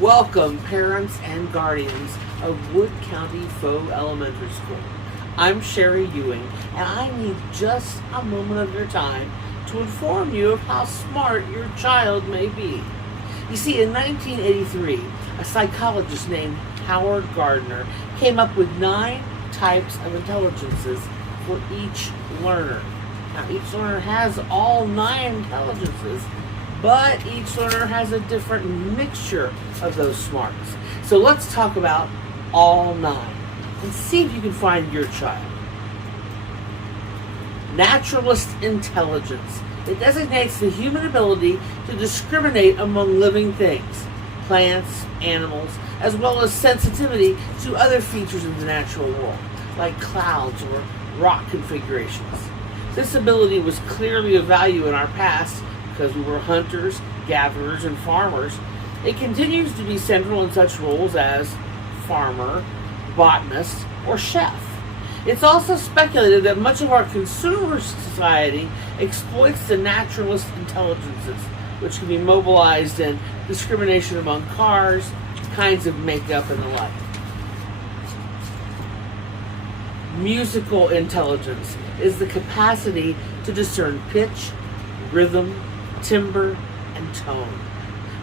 Welcome, parents and guardians of Wood County Faux Elementary School. I'm Sharon Ewing, and I need just a moment of your time to inform you of how smart your child may be. You see, in 1983, a psychologist named Howard Gardner came up with 9 types of intelligences for each learner. Now, each learner has all 9 intelligences, but each learner has a different mixture of those smarts. So let's talk about all 9 and see if you can find your child. Naturalist intelligence. It designates the human ability to discriminate among living things, plants, animals, as well as sensitivity to other features of the natural world, like clouds or rock configurations. This ability was clearly of value in our past because we were hunters, gatherers, and farmers. It continues to be central in such roles as farmer, botanist, or chef. It's also speculated that much of our consumer society exploits the naturalist intelligences, which can be mobilized in discrimination among cars, kinds of makeup, and the like. Musical intelligence is the capacity to discern pitch, rhythm, timbre, and tone.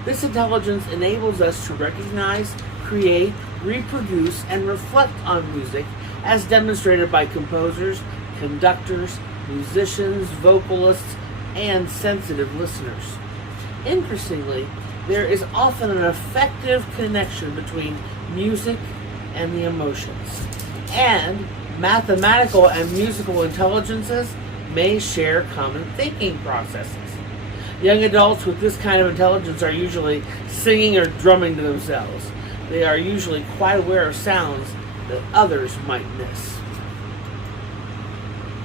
This intelligence enables us to recognize, create, reproduce, and reflect on music as demonstrated by composers, conductors, musicians, vocalists, and sensitive listeners. Interestingly, there is often an effective connection between music and the emotions, and mathematical and musical intelligences may share common thinking processes. Young adults with this kind of intelligence are usually singing or drumming to themselves. They are usually quite aware of sounds that others might miss.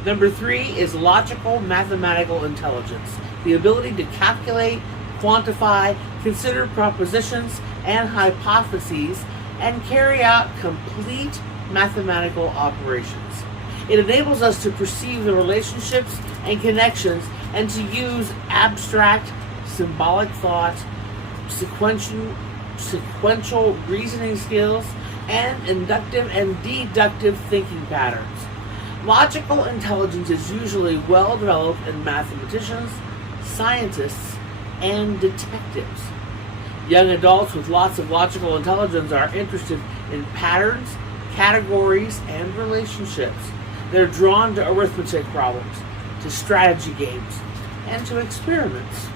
Number 3 is logical mathematical intelligence, the ability to calculate, quantify, consider propositions and hypotheses, and carry out complete mathematical operations. It enables us to perceive the relationships and connections and to use abstract, symbolic thought, sequential reasoning skills, and inductive and deductive thinking patterns. Logical intelligence is usually well developed in mathematicians, scientists, and detectives. Young adults with lots of logical intelligence are interested in patterns, categories, and relationships. They're drawn to arithmetic problems, to strategy games, and to experiments.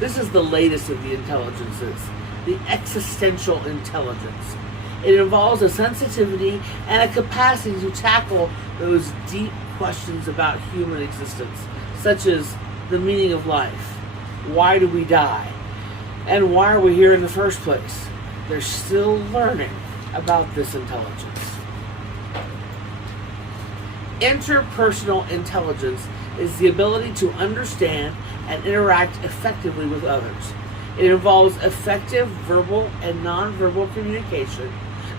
This is the latest of the intelligences, the existential intelligence. It involves a sensitivity and a capacity to tackle those deep questions about human existence, such as the meaning of life, why do we die, and why are we here in the first place. They're still learning about this intelligence. Interpersonal intelligence is the ability to understand and interact effectively with others. It involves effective verbal and nonverbal communication,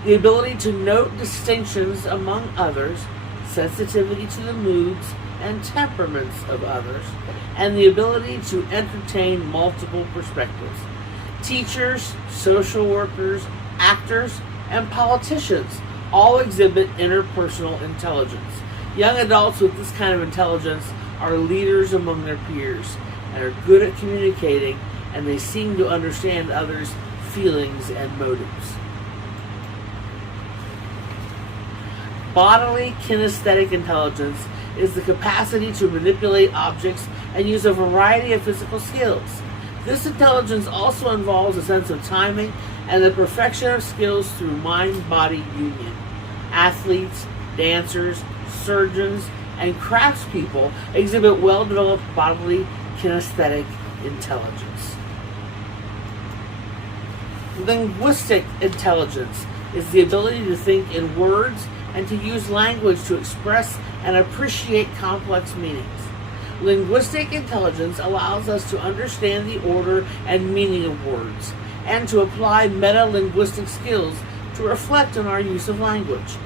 the ability to note distinctions among others, sensitivity to the moods and temperaments of others, and the ability to entertain multiple perspectives. Teachers, social workers, actors, and politicians all exhibit interpersonal intelligence. Young adults with this kind of intelligence are leaders among their peers and are good at communicating, and they seem to understand others' feelings and motives. Bodily kinesthetic intelligence is the capacity to manipulate objects and use a variety of physical skills. This intelligence also involves a sense of timing and the perfection of skills through mind-body union. Athletes, dancers, surgeons, and craftspeople exhibit well-developed bodily kinesthetic intelligence. Linguistic intelligence is the ability to think in words and to use language to express and appreciate complex meanings. Linguistic intelligence allows us to understand the order and meaning of words and to apply meta-linguistic skills to reflect on our use of language.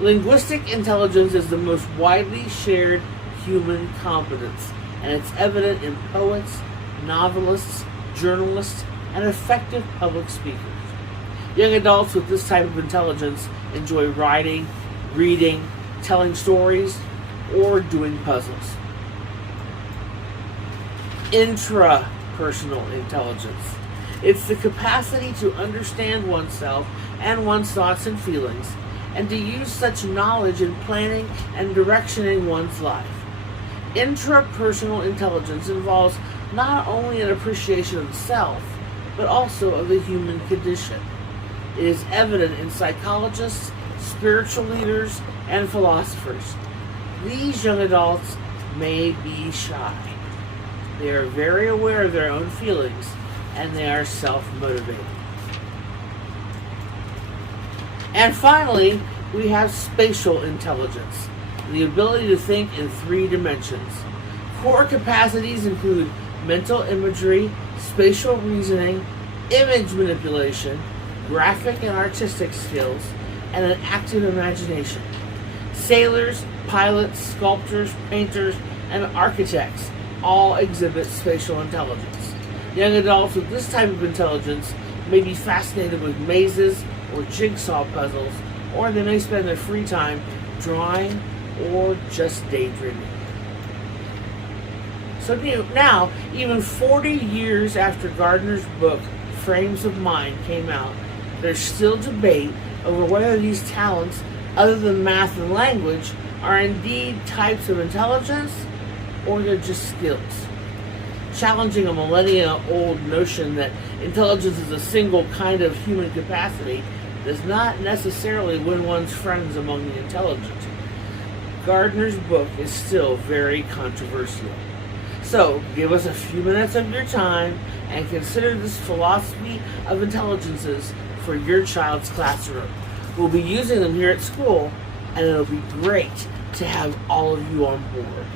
Linguistic intelligence is the most widely shared human competence, and it's evident in poets, novelists, journalists, and effective public speakers. Young adults with this type of intelligence enjoy writing, reading, telling stories, or doing puzzles. Intrapersonal intelligence. It's the capacity to understand oneself and one's thoughts and feelings, and to use such knowledge in planning and directioning one's life. Intrapersonal intelligence involves not only an appreciation of the self, but also of the human condition. It is evident in psychologists, spiritual leaders, and philosophers. These young adults may be shy. They are very aware of their own feelings, and they are self-motivated. And finally, we have spatial intelligence, the ability to think in 3 dimensions. Core capacities include mental imagery, spatial reasoning, image manipulation, graphic and artistic skills, and an active imagination. Sailors, pilots, sculptors, painters, and architects all exhibit spatial intelligence. Young adults with this type of intelligence may be fascinated with mazes or jigsaw puzzles, or they may spend their free time drawing or just daydreaming. So now, even 40 years after Gardner's book, Frames of Mind, came out, there's still debate over whether these talents, other than math and language, are indeed types of intelligence or they're just skills. Challenging a millennia-old notion that intelligence is a single kind of human capacity does not necessarily win one's friends among the intelligent. Gardner's book is still very controversial. So, give us a few minutes of your time and consider this philosophy of intelligences for your child's classroom. We'll be using them here at school, and it'll be great to have all of you on board.